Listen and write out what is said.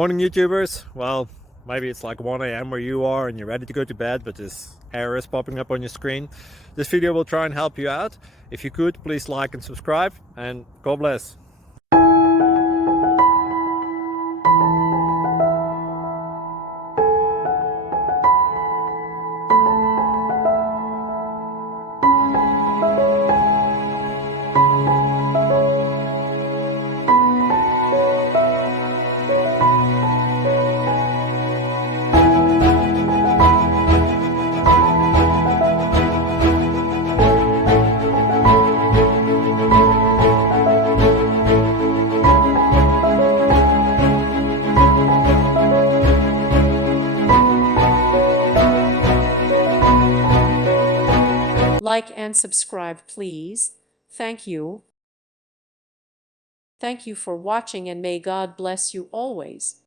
Morning, YouTubers. Well, maybe it's like 1 a.m. where you are and you're ready to go to bed, but this error is popping up on your screen. This video will try and help you out. If you could, please like and subscribe, and God bless. Like and subscribe, please. Thank you. Thank you for watching, and may God bless you always.